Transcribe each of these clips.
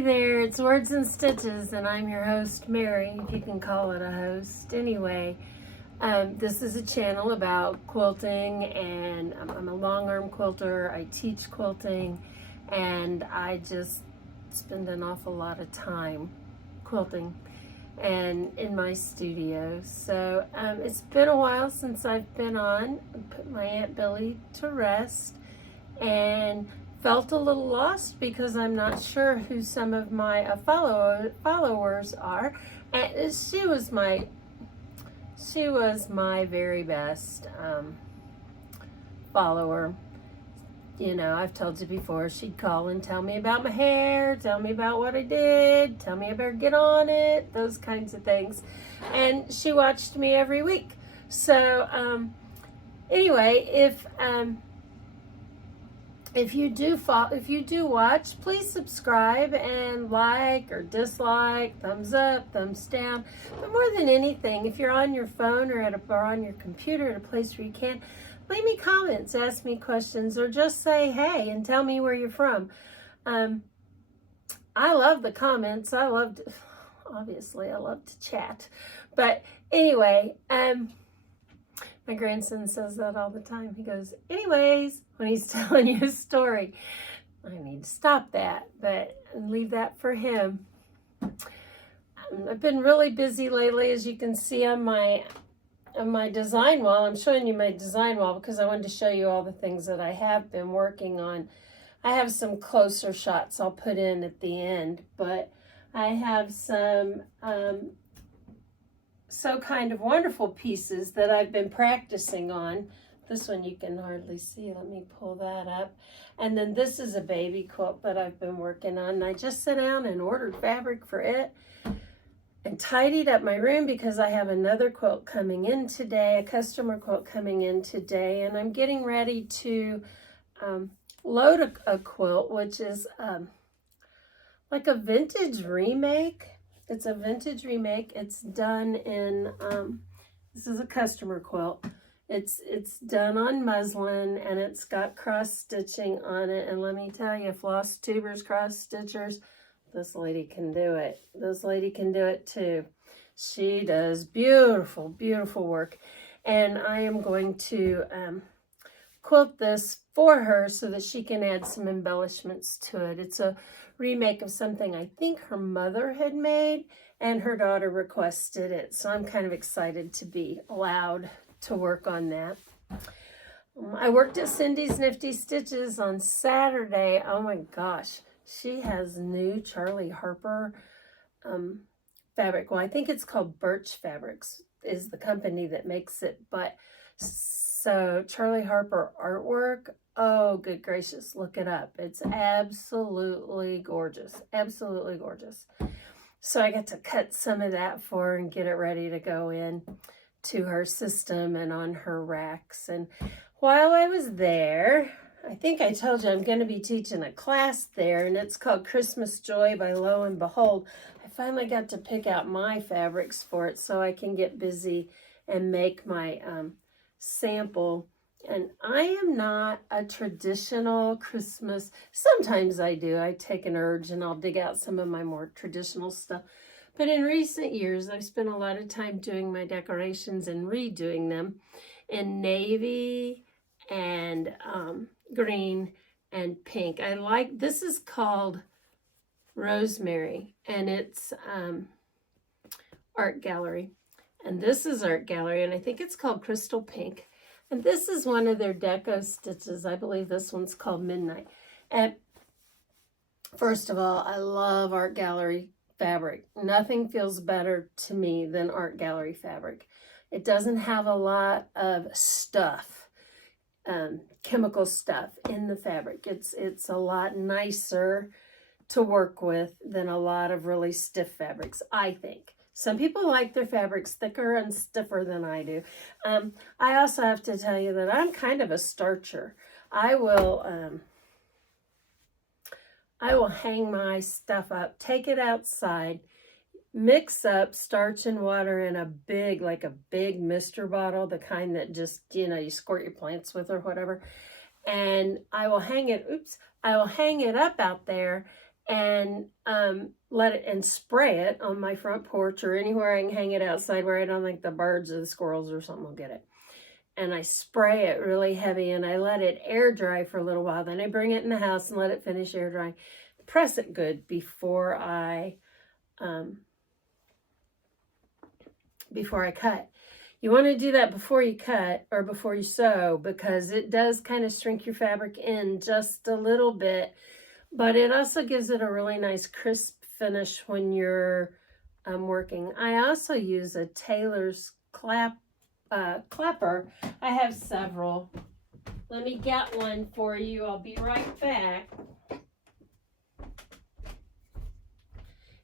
Hey there, it's Words and Stitches, and I'm your host, Mary, if you can call it a host. Anyway, this is a channel about quilting, and I'm a long arm quilter. I teach quilting, and I just spend an awful lot of time quilting and in my studio. So it's been a while since I've been on. I put my Aunt Billy to rest, and felt a little lost because I'm not sure who some of my followers are. And she was my very best follower. You know, I've told you before, she'd call and tell me about my hair, tell me about what I did, tell me I better get on it, those kinds of things. And she watched me every week. So anyway, if you do watch, please subscribe and like or dislike, thumbs up, thumbs down. But more than anything, if you're on your phone or on your computer at a place where you can, leave me comments, ask me questions, or just say hey and tell me where you're from. I love the comments. Obviously I love to chat. But anyway, my grandson says that all the time. He goes, anyways, when he's telling you a story. I need to stop that, but leave that for him. I've been really busy lately, as you can see on my design wall. I'm showing you my design wall because I wanted to show you all the things that I have been working on. I have some closer shots I'll put in at the end, but I have some So Kind of Wonderful pieces that I've been practicing on. This one you can hardly see. Let me pull that up. And then this is a baby quilt that I've been working on. And I just sat down and ordered fabric for it and tidied up my room because I have another quilt coming in today, a customer quilt coming in today. And I'm getting ready to load a quilt, which is like a vintage remake. It's a vintage remake. It's done in, this is a customer quilt. It's done on muslin, and it's got cross stitching on it. And let me tell you, floss tubers, cross stitchers, this lady can do it. This lady can do it too. She does beautiful, beautiful work. And I am going to quilt this for her so that she can add some embellishments to it. It's a remake of something I think her mother had made, and her daughter requested it. So I'm kind of excited to be allowed to work on that. I worked at Cindy's Nifty Stitches on Saturday. Oh my gosh, she has new Charley Harper fabric. Well, I think it's called Birch Fabrics is the company that makes it. But so Charley Harper artwork, oh good gracious, look it up. It's absolutely gorgeous, absolutely gorgeous. So I got to cut some of that for her and get it ready to go in to her system and on her racks. And while I was there, I think I told you I'm going to be teaching a class there, and it's called Christmas Joy by Lo and Behold. I finally got to pick out my fabrics for it so I can get busy and make my sample. And I am not a traditional Christmas. Sometimes I do. I take an urge and I'll dig out some of my more traditional stuff. But in recent years, I've spent a lot of time doing my decorations and redoing them in navy and green and pink. This is called Rosemary, and it's Art Gallery. And this is Art Gallery, and I think it's called Crystal Pink. And this is one of their deco stitches. I believe this one's called Midnight. And first of all, I love Art Gallery fabric. Nothing feels better to me than Art Gallery fabric. It doesn't have a lot of stuff, chemical stuff in the fabric. It's a lot nicer to work with than a lot of really stiff fabrics, I think. Some people like their fabrics thicker and stiffer than I do. I also have to tell you that I'm kind of a starcher. I will hang my stuff up, take it outside, mix up starch and water in a big, like a big mister bottle, the kind that just, you know, you squirt your plants with or whatever. And I will hang it, I will hang it up out there and let it and spray it on my front porch or anywhere I can hang it outside where I don't think the birds or the squirrels or something will get it. And I spray it really heavy and I let it air dry for a little while. Then I bring it in the house and let it finish air drying. Press it good before I cut. You want to do that before you cut or before you sew, because it does kind of shrink your fabric in just a little bit, but it also gives it a really nice crisp finish when you're working. I also use a tailor's clapper. I have several. Let me get one for you. I'll be right back.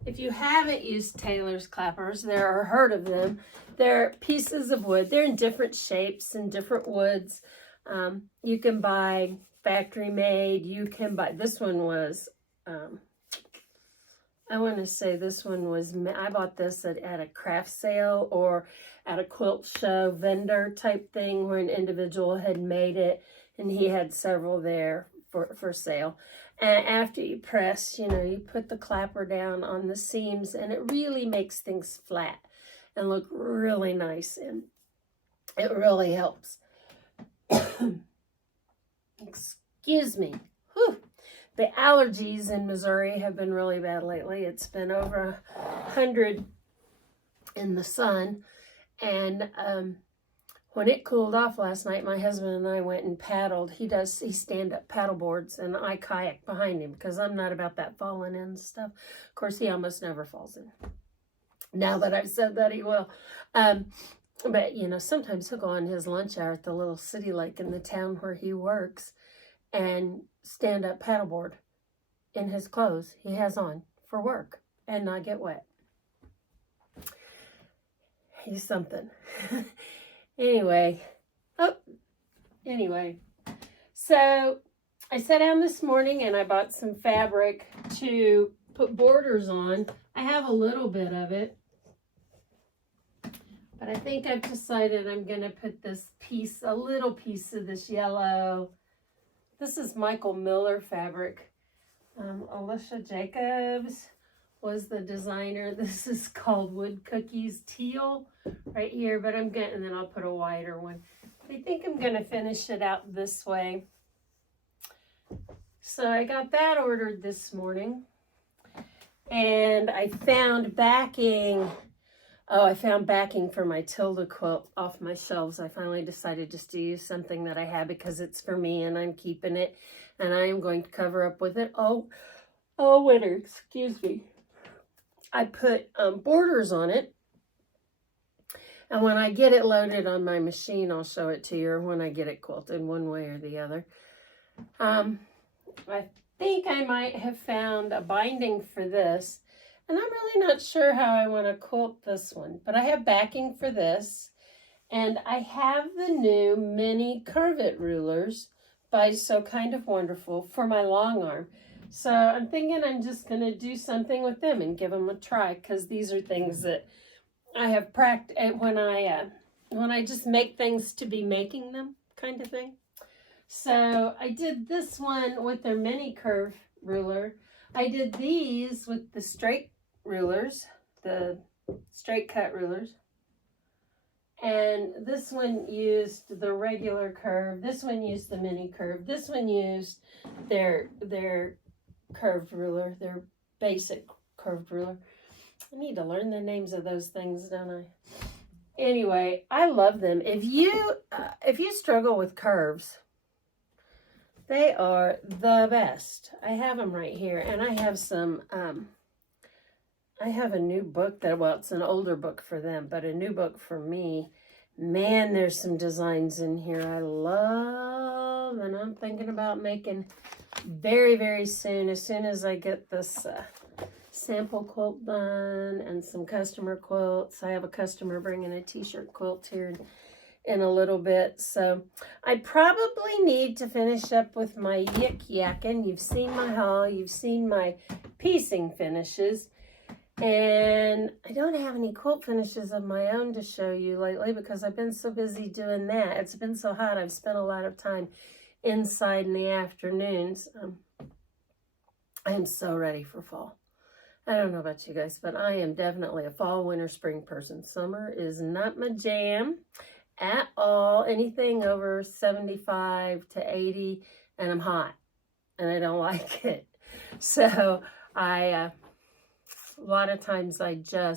If you haven't used tailor's clappers, there or heard of them, they're pieces of wood. They're in different shapes and different woods. You can buy factory made. You can buy, this one was, I want to say this one was, I bought this at a craft sale or at a quilt show vendor type thing where an individual had made it and he had several there for sale. And after you press, you know, you put the clapper down on the seams and it really makes things flat and look really nice, and it really helps. Excuse me. Whew. The allergies in Missouri have been really bad lately. It's been over 100 in the sun, and when it cooled off last night, my husband and I went and paddled. He stand-up paddle boards, and I kayak behind him because I'm not about that falling in and stuff. Of course, he almost never falls in. Now that I've said that, he will. But, you know, sometimes he'll go on his lunch hour at the little city lake in the town where he works and stand up paddleboard in his clothes he has on for work and not get wet. He's something. Anyway, so I sat down this morning and I bought some fabric to put borders on. I have a little bit of it, but I think I've decided I'm going to put this piece, a little piece of this yellow. This is Michael Miller fabric. Alicia Jacobs was the designer. This is called Wood Cookies Teal right here, but I'm getting, and then I'll put a wider one. I think I'm going to finish it out this way. So I got that ordered this morning, and I found backing. Oh, I found backing for my Tilda quilt off my shelves. I finally decided just to use something that I have because it's for me and I'm keeping it, and I am going to cover up with it all winter. Excuse me. I put borders on it, and when I get it loaded on my machine, I'll show it to you, or when I get it quilted, one way or the other. I think I might have found a binding for this, and I'm really not sure how I want to quilt this one, but I have backing for this, and I have the new mini curvet rulers by So Kind of Wonderful for my long arm. So I'm thinking I'm just going to do something with them and give them a try, because these are things that I have practiced when I just make things to be making them kind of thing. So I did this one with their mini curve ruler. I did these with the straight rulers, the straight cut rulers. And this one used the regular curve. This one used the mini curve. This one used their curved ruler, their basic curved ruler. I need to learn the names of those things, don't I? Anyway, I love them. If you struggle with curves, they are the best. I have them right here, and I have some. I have a new book that, well, it's an older book for them, but a new book for me. Man, there's some designs in here I love, and I'm thinking about making very, very soon, as soon as I get this sample quilt done and some customer quilts. I have a customer bringing a t-shirt quilt here in a little bit, so I probably need to finish up with my yakking. You've seen my haul, you've seen my piecing finishes. And I don't have any quilt finishes of my own to show you lately because I've been so busy doing that. It's been so hot. I've spent a lot of time inside in the afternoons. I am so ready for fall. I don't know about you guys, but I am definitely a fall, winter, spring person. Summer is not my jam at all. Anything over 75 to 80, and I'm hot, and I don't like it. So a lot of times I do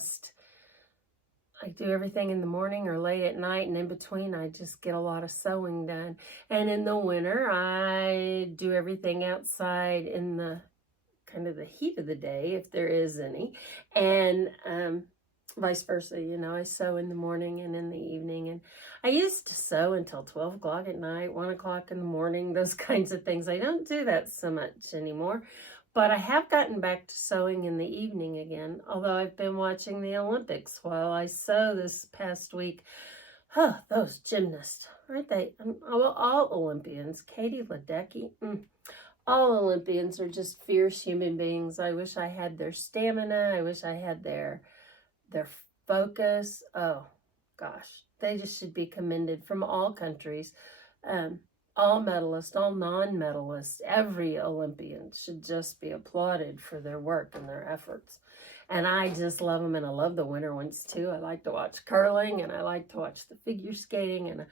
everything in the morning or late at night, and in between I just get a lot of sewing done. And in the winter, I do everything outside in the kind of the heat of the day, if there is any, and vice versa. You know, I sew in the morning and in the evening, and I used to sew until 12 o'clock at night, 1 o'clock in the morning, those kinds of things. I don't do that so much anymore, but I have gotten back to sewing in the evening again, although I've been watching the Olympics while I sew this past week. Oh, those gymnasts, aren't they? Well, all Olympians. Katie Ledecky, all Olympians are just fierce human beings. I wish I had their stamina. I wish I had their focus. Oh, gosh. They just should be commended from all countries. All medalists, all non-medalists, every Olympian should just be applauded for their work and their efforts. And I just love them, and I love the winter ones too. I like to watch curling, and I like to watch the figure skating, and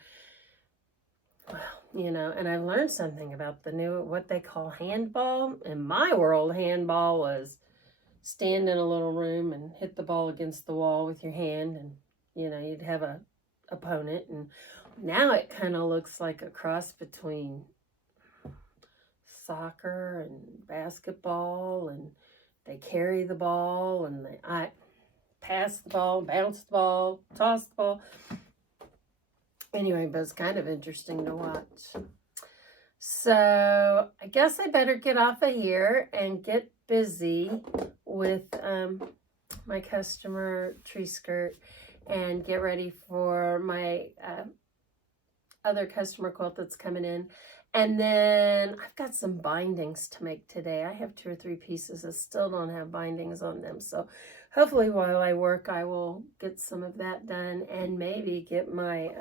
well, you know, and I've learned something about the new, what they call handball. In my world, handball was stand in a little room and hit the ball against the wall with your hand, and, you know, you'd have a opponent. And now it kind of looks like a cross between soccer and basketball, and they carry the ball, and I pass the ball, bounce the ball, toss the ball. Anyway, but it's kind of interesting to watch. So I guess I better get off of here and get busy with my customer tree skirt and get ready for my other customer quilt that's coming in. And then I've got some bindings to make today. I have 2 or 3 pieces that still don't have bindings on them. So hopefully while I work, I will get some of that done and maybe get my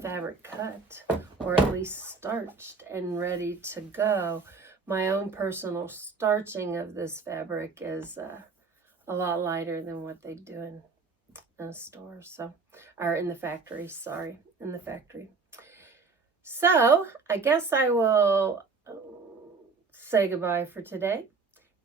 fabric cut, or at least starched and ready to go. My own personal starching of this fabric is a lot lighter than what they do in a store, so, or in the factory, sorry, in the factory. So I guess I will say goodbye for today,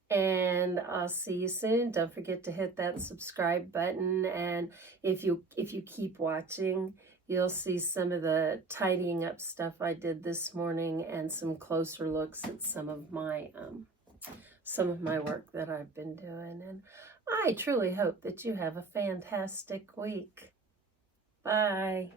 and I'll see you soon. Don't forget to hit that subscribe button, and if you keep watching, you'll see some of the tidying up stuff I did this morning and some closer looks at some of my work that I've been doing. And I truly hope that you have a fantastic week. Bye.